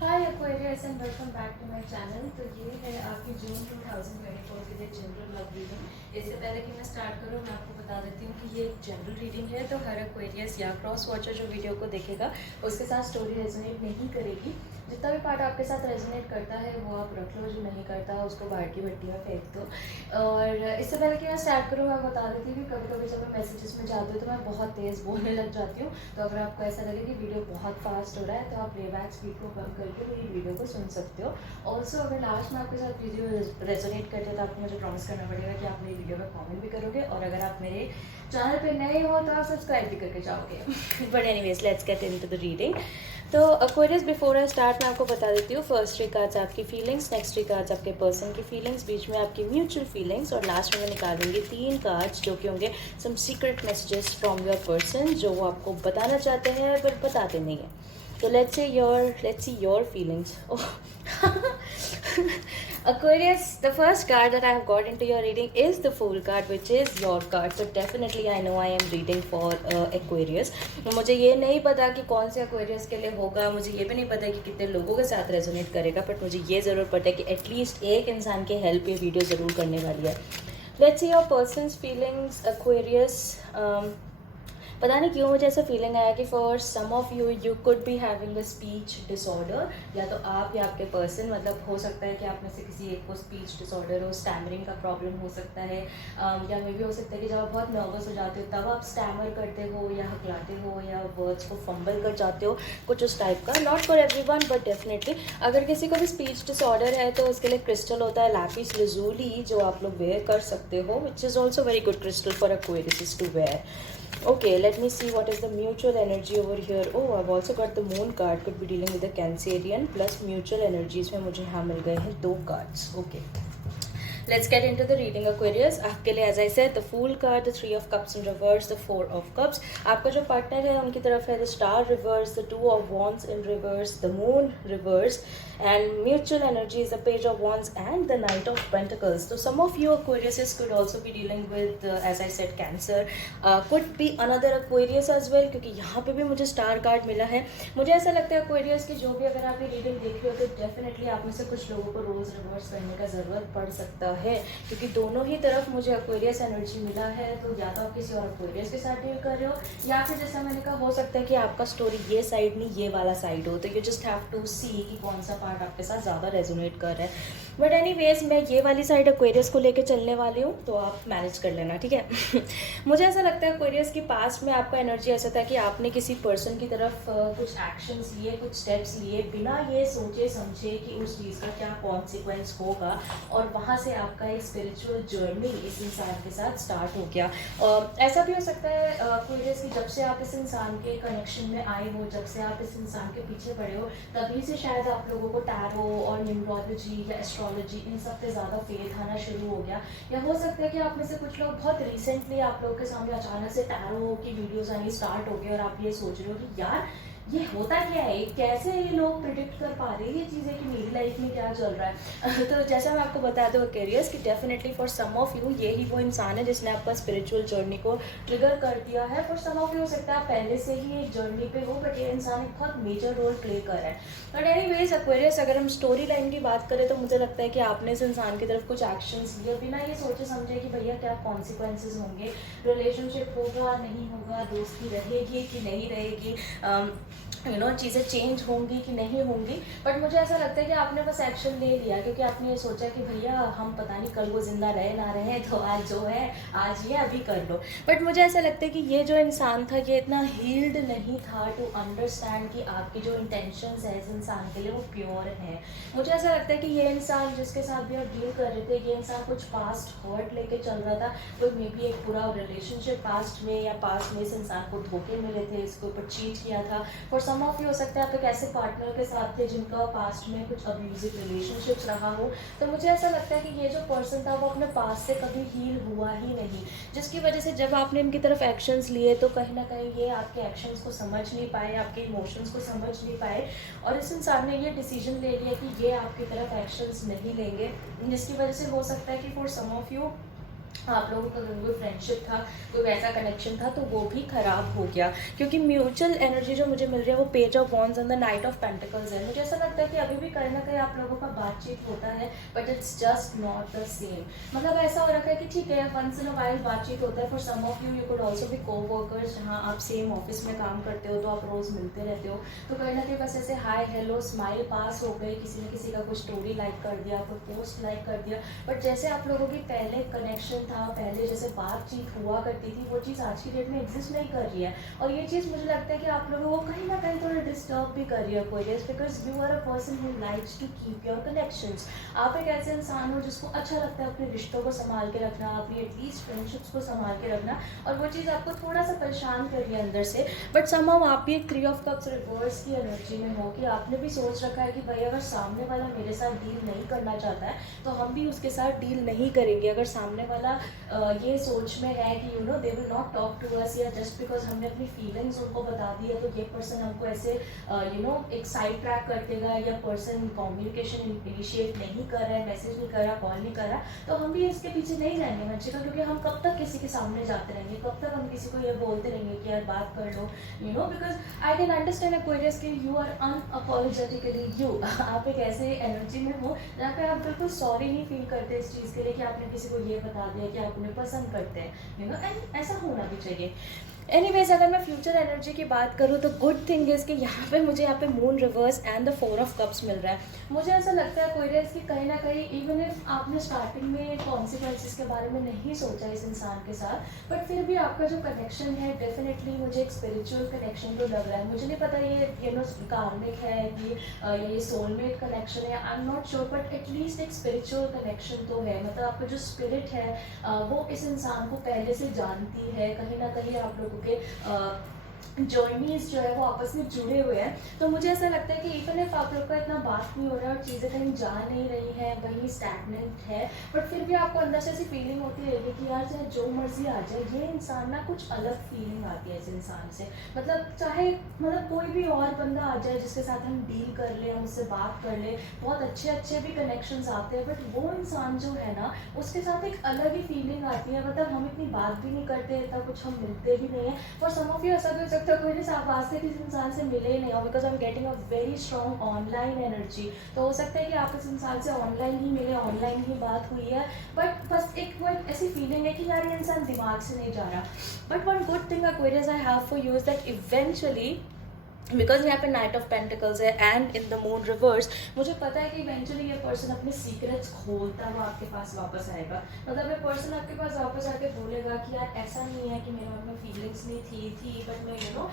Hi Aquarius and welcome back to my channel. तो ये है आपकी जून 2024 के लिए जनरल लव रीडिंग। इससे पहले कि मैं स्टार्ट करूँ, मैं आपको बता देती हूँ कि ये एक जनरल रीडिंग है, तो हर एक्वेरियस या क्रॉस वॉचर जो वीडियो को देखेगा उसके साथ स्टोरी रेजोनेट नहीं करेगी। जितना भी पार्ट आपके साथ रेजोनेट करता है वो आप रख लो, जो नहीं करता उसको बाहर की भट्टी में फेंक दो। और इससे पहले कि मैं स्टार्ट करूँ, मैं बता देती हूँ कि कभी कभी जब मैं मैसेजेस में जाती हूँ तो मैं बहुत तेज़ बोलने लग जाती हूँ। तो अगर आपको ऐसा लगे कि वीडियो बहुत फास्ट हो रहा है तो आप प्लेबैक स्पीड को कम करके मेरी वीडियो को सुन सकते हो। ऑल्सो अगर लास्ट में आपके साथ वीडियो रेजोनेट करते हैं तो आपको मुझे प्रॉमिस करना पड़ेगा कि आप मेरी वीडियो में कमेंट भी करोगे, और अगर आप मेरे चैनल पे नए हो तो आप सब्सक्राइब भी करके जाओगे। But anyways, let's get into the reading. तो एक्वेरियस, बिफोर आई स्टार्ट मैं आपको बता देती हूँ, फर्स्ट 3 कार्ड्स आपकी फीलिंग्स, नेक्स्ट 3 कार्ड्स आपके पर्सन की फीलिंग्स, बीच में आपकी म्यूचुअल फीलिंग्स, और लास्ट में मैं निकालूंगी 3 कार्ड्स जो कि होंगे some secret messages from your person जो वो आपको बताना चाहते हैं बट बताते नहीं हैं। तो let's see your feelings. Oh. Aquarius, the first card that I have got into your reading is the Fool card, which is your card. So definitely I know I am reading for Aquarius. मुझे ये नहीं पता कि कौन से Aquarius के लिए होगा, मुझे ये भी नहीं पता कि कितने लोगों के साथ रेजोनेट करेगा, बट मुझे ये ज़रूर पता है कि एटलीस्ट एक इंसान की हेल्प ये वीडियो ज़रूर करने वाली है। Let's see your person's feelings, Aquarius. पता नहीं क्यों मुझे ऐसा फीलिंग आया कि for some of you could be having a speech disorder. या तो आप या आपके पर्सन, मतलब हो सकता है कि आप में से किसी एक को स्पीच डिसऑर्डर हो, स्टैमरिंग का प्रॉब्लम हो सकता है, या मे भी हो सकता है कि जब आप बहुत नर्वस हो जाते हो तब आप स्टैमर करते हो या हकलाते हो या वर्ड्स को फंबल कर जाते हो, कुछ उस टाइप का। Not for everyone but definitely अगर किसी को भी स्पीच डिसऑर्डर है तो उसके लिए क्रिस्टल होता है लैपिस लजुली, जो आप लोग वेयर कर सकते हो, which is also very good crystal for Aquarius to wear. Okay, let me see what is the mutual energy over here. Oh, I've also got the moon card. Could be dealing with the Cancerian plus mutual energies में मुझे यहाँ मिल गए हैं 2 cards. Okay. Let's get into the reading, Aquarius. आपके लिए as I said, the Fool card, the 3 of Cups in reverse, the 4 of Cups. आपका जो partner है उनकी तरफ है the Star reverse, the 2 of Wands in reverse, the Moon reverse, and mutual energy is the Page of Wands and the Knight of Pentacles. So some of you Aquariuses could also be dealing with, as I said, Cancer. Could be another Aquarius as well, क्योंकि यहाँ पे भी मुझे star card मिला है। मुझे ऐसा लगता है Aquarius की जो भी अगर आप ये रीडिंग देख रहे हो तो डेफिनेटली आप में से कुछ लोगों को रोज रिवर्स करने का ज़रूरत पड़ सकता है, क्योंकि दोनों ही तरफ मुझे Aquarius एनर्जी मिला है। तो या तो आप किसी और Aquarius के साथ डील कर रहे हो, या फिर जैसा मैंने कहा हो सकता है कि आपका स्टोरी ये साइड नहीं ये वाला साइड हो। तो यू जस्ट हैव टू सी कि कौन सा पार्ट आपके साथ ज़्यादा रेजोनेट कर रहा है। बट एनीवेज, मैं ये वाली साइड Aquarius को लेके चलने वाली हूँ, तो आप मैनेज कर लेना, ठीक है। मुझे ऐसा लगता है Aquarius की पास्ट में आपका एनर्जी ऐसा था कि आपने किसी पर्सन की तरफ कुछ एक्शंस लिए, कुछ स्टेप्स लिए, बिना ये सोचे समझे कि उस चीज़ का क्या कॉन्सिक्वेंस होगा, और वहाँ से आपका एक स्पिरिचुअल जर्नी इस इंसान के साथ स्टार्ट हो गया। ऐसा भी हो सकता है Aquarius की जब से आप इस इंसान के कनेक्शन में आए हो, जब से आप इस इंसान के पीछे पड़े हो, तभी से शायद आप लोगों को टैरो और न्यूमरोलॉजी या एस्ट्रोलॉजी इन सब पे ज़्यादा फेथ आना शुरू हो गया। या हो सकता है कि आप में से कुछ लोग बहुत रिसेंटली आप लोगों के सामने अचानक से टैरो की वीडियोस आनी स्टार्ट हो गई और आप ये सोच रहे हो कि यार ये होता क्या है, कैसे ये लोग प्रिडिक्ट कर पा रहे हैं ये चीज़ें कि मेरी लाइफ में क्या चल रहा है। तो जैसा मैं आपको बता दूँ Aquarius कि definitely for some of you ये ही वो इंसान है जिसने आपका स्पिरिचुअल जर्नी को ट्रिगर कर दिया है। फॉर सम ऑफ यू हो सकता है पहले से ही एक जर्नी पे हो, बट ये इंसान एक बहुत मेजर रोल प्ले कर रहा है। बट एनीवेज Aquarius, अगर हम स्टोरी लाइन की बात करें तो मुझे लगता है कि आपने इस इंसान की तरफ कुछ एक्शंस लिए बिना ये सोचे समझे कि भैया क्या कॉन्सिक्वेंसेज होंगे, रिलेशनशिप होगा नहीं होगा, दोस्ती रहेगी कि नहीं रहेगी, चीज़ें चेंज होंगी कि नहीं होंगी। बट मुझे ऐसा लगता है कि आपने बस एक्शन ले लिया, क्योंकि आपने ये सोचा कि भैया हम पता नहीं कल वो जिंदा रहे ना रहे, तो आज जो है आज ये अभी कर लो। बट मुझे ऐसा लगता है कि ये जो इंसान था ये इतना हील्ड नहीं था टू अंडरस्टैंड कि आपकी जो इंटेंशंस है इस इंसान के लिए वो प्योर हैं। मुझे ऐसा लगता है कि ये इंसान जिसके साथ भी आप डील कर रहे थे, ये इंसान कुछ पास्ट हर्ट लेके चल रहा था। कोई मे बी एक पूरा रिलेशनशिप पास्ट में या पास्ट में इस इंसान को धोखे मिले थे, इसके ऊपर चीट किया था। फॉर सम ऑफ यू हो सकता है आप एक ऐसे पार्टनर के साथ थे जिनका पास्ट में कुछ अब्यूजिव रिलेशनशिप्स रहा हो। तो मुझे ऐसा लगता है कि ये जो पर्सन था वो अपने पास्ट से कभी हील हुआ ही नहीं, जिसकी वजह से जब आपने इनकी तरफ एक्शंस लिए तो कहीं ना कहीं ये आपके एक्शंस को समझ नहीं पाए, आपके इमोशंस को समझ नहीं पाए, और इस इंसान ने ये डिसीजन ले लिया कि ये आपकी तरफ एक्शंस नहीं लेंगे, जिसकी वजह से हो सकता है कि फॉर सम ऑफ यू आप लोगों का कोई फ्रेंडशिप था, कोई वैसा कनेक्शन था, तो वो भी ख़राब हो गया, क्योंकि म्यूचुअल एनर्जी जो मुझे मिल रही है वो page of wands and the night of pentacles है। मुझे ऐसा लगता है कि अभी भी कहीं ना कहीं आप लोगों का बातचीत होता है, but it's just not the same. मतलब ऐसा हो रखा है कि ठीक है, वंस इन अ वाइल बातचीत होता है। For some of you could also be को वर्कर्स, जहाँ आप सेम ऑफिस में काम करते हो, तो आप रोज़ मिलते रहते हो, तो कहीं ना कहीं बस ऐसे हाय हेलो स्माइल पास हो गई, किसी ने किसी का कोई स्टोरी लाइक कर दिया, कोई पोस्ट लाइक कर दिया, बट जैसे आप लोगों की पहले कनेक्शन था, पहले जैसे बातचीत हुआ करती थी, वो चीज़ आज की डेट में एग्जिस्ट नहीं कर रही है। और ये चीज़ मुझे लगता है कि आप लोगों को कहीं ना कहीं थोड़ा डिस्टर्ब भी कर रही है Aquarius, because you are a person who likes to keep your connections. आप एक ऐसे इंसान हो जिसको अच्छा लगता है अपने रिश्तों को संभाल के रखना, अपनी एटलीस्ट फ्रेंडशिप्स को संभाल के रखना, और वो चीज़ आपको थोड़ा सा परेशान कर रही है अंदर से। बट समहाउ आप भी एक 3 ऑफ कप्स रिवर्स की एनर्जी में हो, कि आपने भी सोच रखा है कि भाई अगर सामने वाला मेरे साथ डील नहीं करना चाहता है, तो हम भी उसके साथ डील नहीं करेंगे। अगर सामने वाला ये सोच में है कि you know they will not talk to us, या जस्ट बिकॉज हमने अपनी फीलिंग्स उनको बता दी है, तो ये पर्सन हमको ऐसे यू नो एक साइड ट्रैक कर देगा, या पर्सन कम्युनिकेशन इनिशिएट नहीं कर रहा है, मैसेज नहीं कर रहा, कॉल नहीं कर रहा, तो हम भी इसके पीछे नहीं जाएंगे बच्चे का। क्योंकि हम कब तक किसी के सामने जाते रहेंगे, कब तक हम किसी को ये बोलते रहेंगे कि यार बात कर लो, you know, because I can understand Aquarius कि यू आर अनअपोलोजेटिकली यू। आप एक ऐसे एनर्जी में हो जहाँ पे आप बिल्कुल सॉरी नहीं फील करते इस चीज़ के लिए कि आपने किसी को ये बता दिया कि आप उन्हें पसंद करते हैं, यू नो, एंड ऐसा होना भी चाहिए। एनीवेज, अगर मैं फ्यूचर एनर्जी की बात करूँ तो गुड थिंग इज़ कि मुझे यहाँ पे moon reverse and the 4 of cups मिल रहा है। मुझे ऐसा लगता है Aquarius कि कहीं ना कहीं इवन इफ आपने स्टार्टिंग में कॉन्सिक्वेंसेस के बारे में नहीं सोचा इस इंसान के साथ, बट फिर भी आपका जो कनेक्शन है डेफिनेटली मुझे एक स्पिरिचुअल कनेक्शन तो लग रहा है। मुझे नहीं पता ये यू नो कार्मिक है कि ये सोलमेट कनेक्शन है, I am not sure, but at least एक स्पिरिचुअल कनेक्शन तो है। मतलब आपका जो स्पिरिट है वो इस इंसान को पहले से जानती है, कहीं ना कहीं आप लोगों के जर्नीज जो है वो आपस में जुड़े हुए हैं। तो मुझे ऐसा लगता है कि इवन इफ आप लोग का इतना बात नहीं हो रहा है और चीज़ें कहीं जा नहीं रही हैं, वहीं स्टैग्नेंट है, बट फिर भी आपको अंदर से ऐसी फीलिंग होती रहेगी कि यार चाहे जो मर्जी आ जाए, ये इंसान ना कुछ अलग फीलिंग आती है इस इंसान से। मतलब चाहे मतलब कोई भी और बंदा आ जाए जिसके साथ हम डील कर ले, हम उससे बात कर ले, बहुत अच्छे अच्छे भी कनेक्शंस आते हैं, बट वो इंसान जो है ना उसके साथ एक अलग ही फीलिंग आती है। मतलब हम इतनी बात भी नहीं करते, इतना कुछ हम मिलते भी नहीं है। फॉर सम ऑफ यू ऐसा भी हो सकता है कोई आप आज से किसी इंसान से मिले ही नहीं हो, because I am getting a very strong online energy. तो हो सकता है कि आप इस इंसान से ऑनलाइन ही मिले, ऑनलाइन ही बात हुई है, बट बस एक वो ऐसी फीलिंग है कि यार ये इंसान दिमाग से नहीं जा रहा। But one good thing Aquarius I have for you is that eventually, because यहाँ पे नाइट ऑफ पेंटिकल्स है and in the moon reverse, मुझे पता है कि इवेंचुअली ये पर्सन अपने सीक्रेट्स खोलता हुआ आपके पास वापस आएगा। मतलब ये पर्सन आपके पास वापस आके बोलेगा कि यार ऐसा नहीं है कि मेरे मन में फीलिंग्स नहीं थी बट मैं यू नो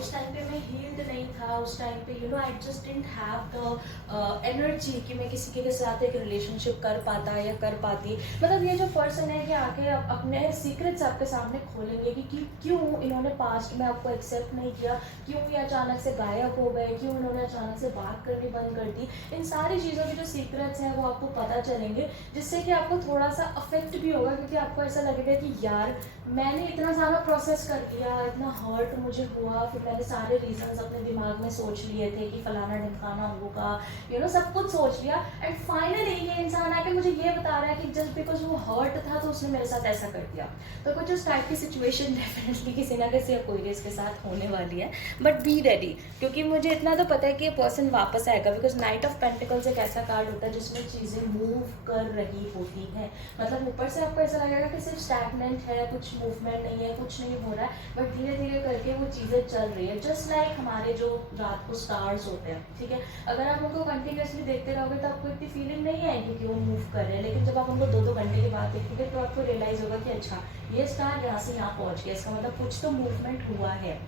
उस टाइम पे मैं हील्ड नहीं था, उस टाइम पे you know I just didn't have the energy कि मैं किसी के साथ एक रिलेशनशिप कर पाता या कर पाती। मतलब ये जो पर्सन है कि आके अपने सीक्रेट्स आपके सामने खोलेंगे कि क्यों इन्होंने पास्ट में आपको एक्सेप्ट नहीं किया, क्यों ये अचानक से गायब हो गए, क्यों उन्होंने अचानक से बात करनी बंद कर दी। इन सारी चीज़ों के जो सीक्रेट्स हैं वो आपको पता चलेंगे, जिससे कि आपको थोड़ा सा अफेक्ट भी होगा, क्योंकि आपको ऐसा लगेगा कि यार मैंने इतना सारा प्रोसेस कर लिया, इतना हर्ट मुझे हुआ, फिर मैंने सारे रीजंस अपने दिमाग में सोच लिए थे कि फलाना ढिमकाना होगा, यू नो सब कुछ सोच लिया, एंड फाइनली ये इंसान आके मुझे ये बता रहा है कि जस्ट बिकॉज वो हर्ट था तो उसने मेरे साथ ऐसा कर दिया। तो कुछ उस टाइप की सिचुएशन डेफिनेटली किसी ना किसी Aquarius के साथ होने वाली है, बट बी रेडी, क्योंकि मुझे इतना तो पता है कि ये पर्सन वापस आएगा। बिकॉज नाइट ऑफ पेंटिकल्स एक ऐसा कार्ड होता है जिसमें चीज़ें मूव कर रही होती हैं। मतलब ऊपर से आपको ऐसा लगेगा कि सिर्फ स्टैग्नेंट है, कुछ मूवमेंट नहीं है, कुछ नहीं हो रहा है, बट धीरे धीरे करके वो चीज़ें चल रही है। जस्ट लाइक हमारे जो रात को स्टार्स होते हैं, ठीक है, अगर आप उनको कंटिन्यूसली देखते रहोगे तो आपको इतनी फीलिंग नहीं आएगी कि वो मूव कर रहे हैं, लेकिन जब आप उनको 2-2 घंटे के बाद देखोगे तो आपको रियलाइज होगा कि अच्छा ये स्टार यहाँ से यहाँ पहुँच गया, इसका मतलब कुछ तो मूवमेंट हुआ है।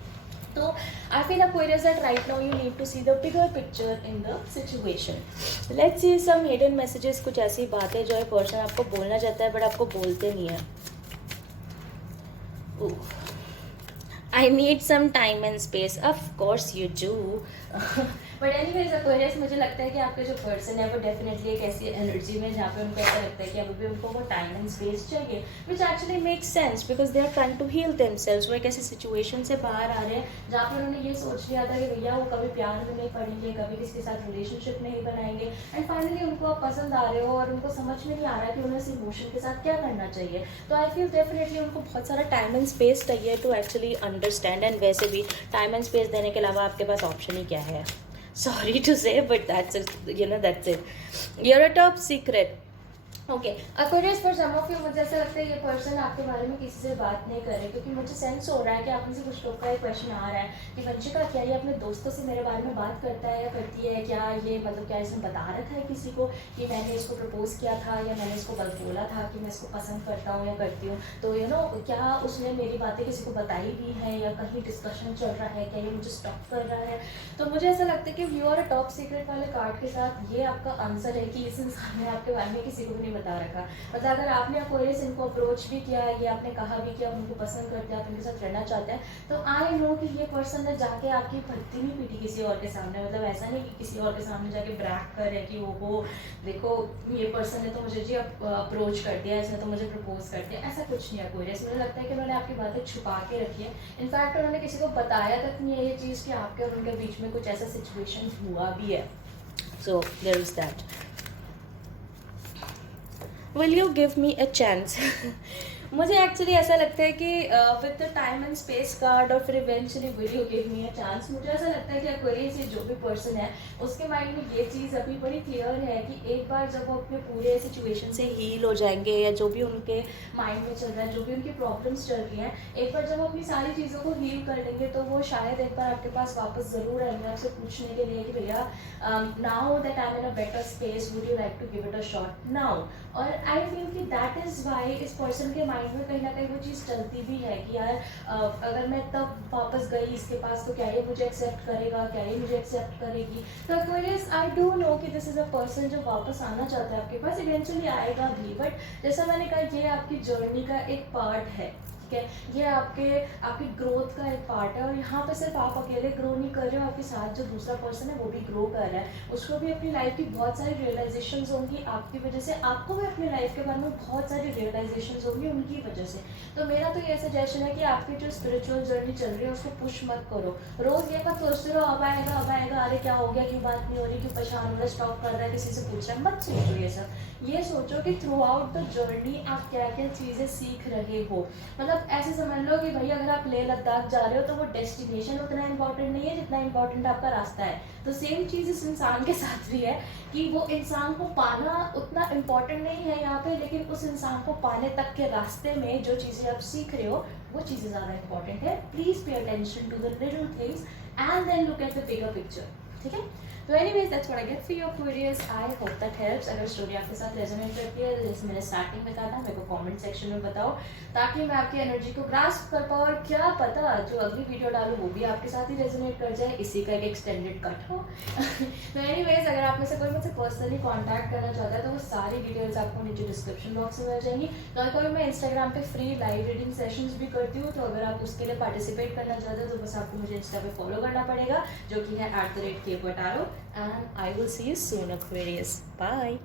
So I feel Aquarius that right now you need to see the bigger picture in the situation. Let's see some hidden messages, कुछ ऐसी बातें जो है पर्सन आपको बोलना चाहता है बट आपको बोलते नहीं है। I need some time and space. Of course you do. But anyways Aquarius, मुझे लगता है कि आपके जो पर्सन है वो डेफिनेटली एक ऐसी एनर्जी में जहाँ पे उनको ऐसा लगता है कि अभी भी उनको वो टाइम एंड स्पेस चाहिए, which actually makes sense because they are trying to heal themselves. वो एक ऐसी सिचुएशन से बाहर आ रहे हैं जहाँ पे उन्होंने ये सोच लिया था कि भैया वो कभी प्यार में नहीं पड़ेंगे, कभी किसी के साथ रिलेशनशिप नहीं बनाएंगे, एंड फाइनली उनको आप पसंद आ रहे हो और उनको समझ में नहीं आ रहा है कि उन्हें इस इमोशन के साथ क्या करना चाहिए। तो आई फील डेफिनेटली उनको बहुत सारा टाइम एंड स्पेस चाहिए टू एक्चुअली अंडरस्टैंड, एंड वैसे भी टाइम एंड स्पेस देने के अलावा आपके पास ऑप्शन ही क्या है? Sorry to say, but that's it. That's it. You're a top secret. Okay Aquarius, for some of you मुझे ऐसा लगता है ये पर्सन आपके बारे में किसी से बात नहीं कर रहे, क्योंकि मुझे सेंस हो रहा है कि आप में से कुछ लोग का एक क्वेश्चन आ रहा है कि वंशिका क्या ये अपने दोस्तों से मेरे बारे में बात करता है या करती है क्या? ये मतलब क्या इसने बता रखा है किसी को कि मैंने इसको प्रपोज किया था या मैंने इसको कल बोला था कि मैं इसको पसंद करता हूँ या करती हूँ? तो क्या उसने मेरी बातें किसी को बताई भी है या कहीं डिस्कशन चल रहा है? क्या ये मुझे स्टॉप कर रहा है? तो मुझे ऐसा लगता है कि you are a top secret वाले कार्ड के साथ ये आपका आंसर है कि इस इंसान ने आपके बारे में किसी को भी नहीं बता रखा। मतलब अगर आपने एक्वेरियस इनको अप्रोच भी किया, ये आपने कहा भी कि आप उनको पसंद करते हैं, आप उनके साथ रहना चाहते हैं, तो आई नो कि ये पर्सन ने जाके आपकी भर्ती नहीं पीटी किसी और के सामने। मतलब ऐसा नहीं कि किसी और के सामने जाके ब्रैग करे कि वो देखो ये पर्सन ने तो मुझे जी अप्रोच कर दिया, इसने तो मुझे प्रपोज कर दिया, ऐसा कुछ नहीं है एक्वेरियस। मुझे लगता है कि उन्होंने आपकी बातें छुपा के रखी है। इनफैक्ट उन्होंने किसी को बताया तक नहीं है ये चीज़ कि आपके और उनके बीच में कुछ ऐसा सिचुएशन हुआ भी है। So there is that. Will you give me a chance? मुझे एक्चुअली ऐसा लगता है कि with the time and space card और फिर eventually will you give me a chance, मुझे ऐसा लगता है कि एक्वेरियस ये जो भी पर्सन है उसके माइंड में ये चीज़ अभी बड़ी क्लियर है कि एक बार जब वो अपने पूरे सिचुएशन से हील हो जाएंगे या जो भी उनके माइंड में चल रहा है, जो भी उनकी प्रॉब्लम्स चल रही हैं, एक बार जब वो अपनी सारी चीज़ों को हील कर लेंगे तो वो शायद एक बार आपके पास वापस ज़रूर आएंगे आपसे पूछने के लिए कि भैया now that I am in a better space would you like to give it a shot now. और आई फील कि दैट इज़ वाई इस पर्सन के माइंड में कहीं ना कहीं वो चीज़ चलती भी है कि यार अगर मैं तब वापस गई इसके पास तो क्या ये मुझे एक्सेप्ट करेगा, क्या ये मुझे एक्सेप्ट करेगी? तो एक्वेरियस, आई डू नो कि दिस इज़ अ पर्सन जो वापस आना चाहता है आपके पास, इवेंचुअली आएगा भी, बट जैसा मैंने कहा ये आपकी जर्नी का एक पार्ट है, ठीक है? ये आपकी ग्रोथ का एक पार्ट है, और यहाँ पे सिर्फ आप अकेले ग्रो नहीं कर रहे हो, आपके साथ जो दूसरा पर्सन है वो भी ग्रो कर रहा है, उसको भी अपनी लाइफ की बहुत सारी रियलाइजेशंस होंगी आपकी वजह से, आपको भी अपनी लाइफ के बारे में बहुत सारी रियलाइजेशंस होंगी उनकी वजह से। तो मेरा तो ये सजेशन है कि आपकी जो स्पिरिचुअल जर्नी चल रही है उसको पुश मत करो। रोज़ ये मत सोचते रहो अब आएगा अब आएगा, अरे क्या हो गया, क्यों बात नहीं हो रही, क्यों परेशान हो रहा है, स्टॉप कर रहा है, किसी से पूछ रहा है, मत सोचो ये सब। ये सोचो कि थ्रू आउट द जर्नी आप क्या क्या चीज़ें सीख रहे हो। मतलब ऐसे समझ लो कि भाई अगर आप लेह लद्दाख जा रहे हो तो वो डेस्टिनेशन उतना इंपॉर्टेंट नहीं है जितना इंपॉर्टेंट आपका रास्ता है। तो सेम चीज़ इस इंसान के साथ भी है कि वो इंसान को पाना उतना इम्पॉर्टेंट नहीं है यहाँ पे, लेकिन उस इंसान को पाने तक के रास्ते में जो चीज़ें आप सीख रहे हो वो चीज़ें ज़्यादा इंपॉर्टेंट है। Please pay attention to the little things and then look at the bigger picture, ठीक है? तो anyways that's what I get for your queries. I hope that helps. अगर स्टोरी आपके साथ रेजोनेट करती है जैसे मैंने स्टार्टिंग में कहा था, मेरे को कमेंट सेक्शन में बताओ ताकि मैं आपकी एनर्जी को ग्रास्प कर पाऊँ, और क्या पता जो अगली वीडियो डालूँ वो भी आपके साथ ही रेजोनेट कर जाए, इसी का एक एक्सटेंडेड कट हो। तो एनीवेज अगर आप में से कोई मुझसे पर्सनली कॉन्टैक्ट करना चाहता है तो वो सारी डिटेल्स आपको नीचे डिस्क्रिप्शन बॉक्स में मिल जाएंगी। कभी कभी मैं इंस्टाग्राम पे फ्री लाइव रीडिंग सेशंस भी करती हूँ, तो अगर आप उसके लिए पार्टिसिपेट करना चाहते हो तो बस आपको मुझे इंस्टा पे फॉलो करना पड़ेगा, जो कि है @KPataro, and I will see you soon, Aquarius. Bye.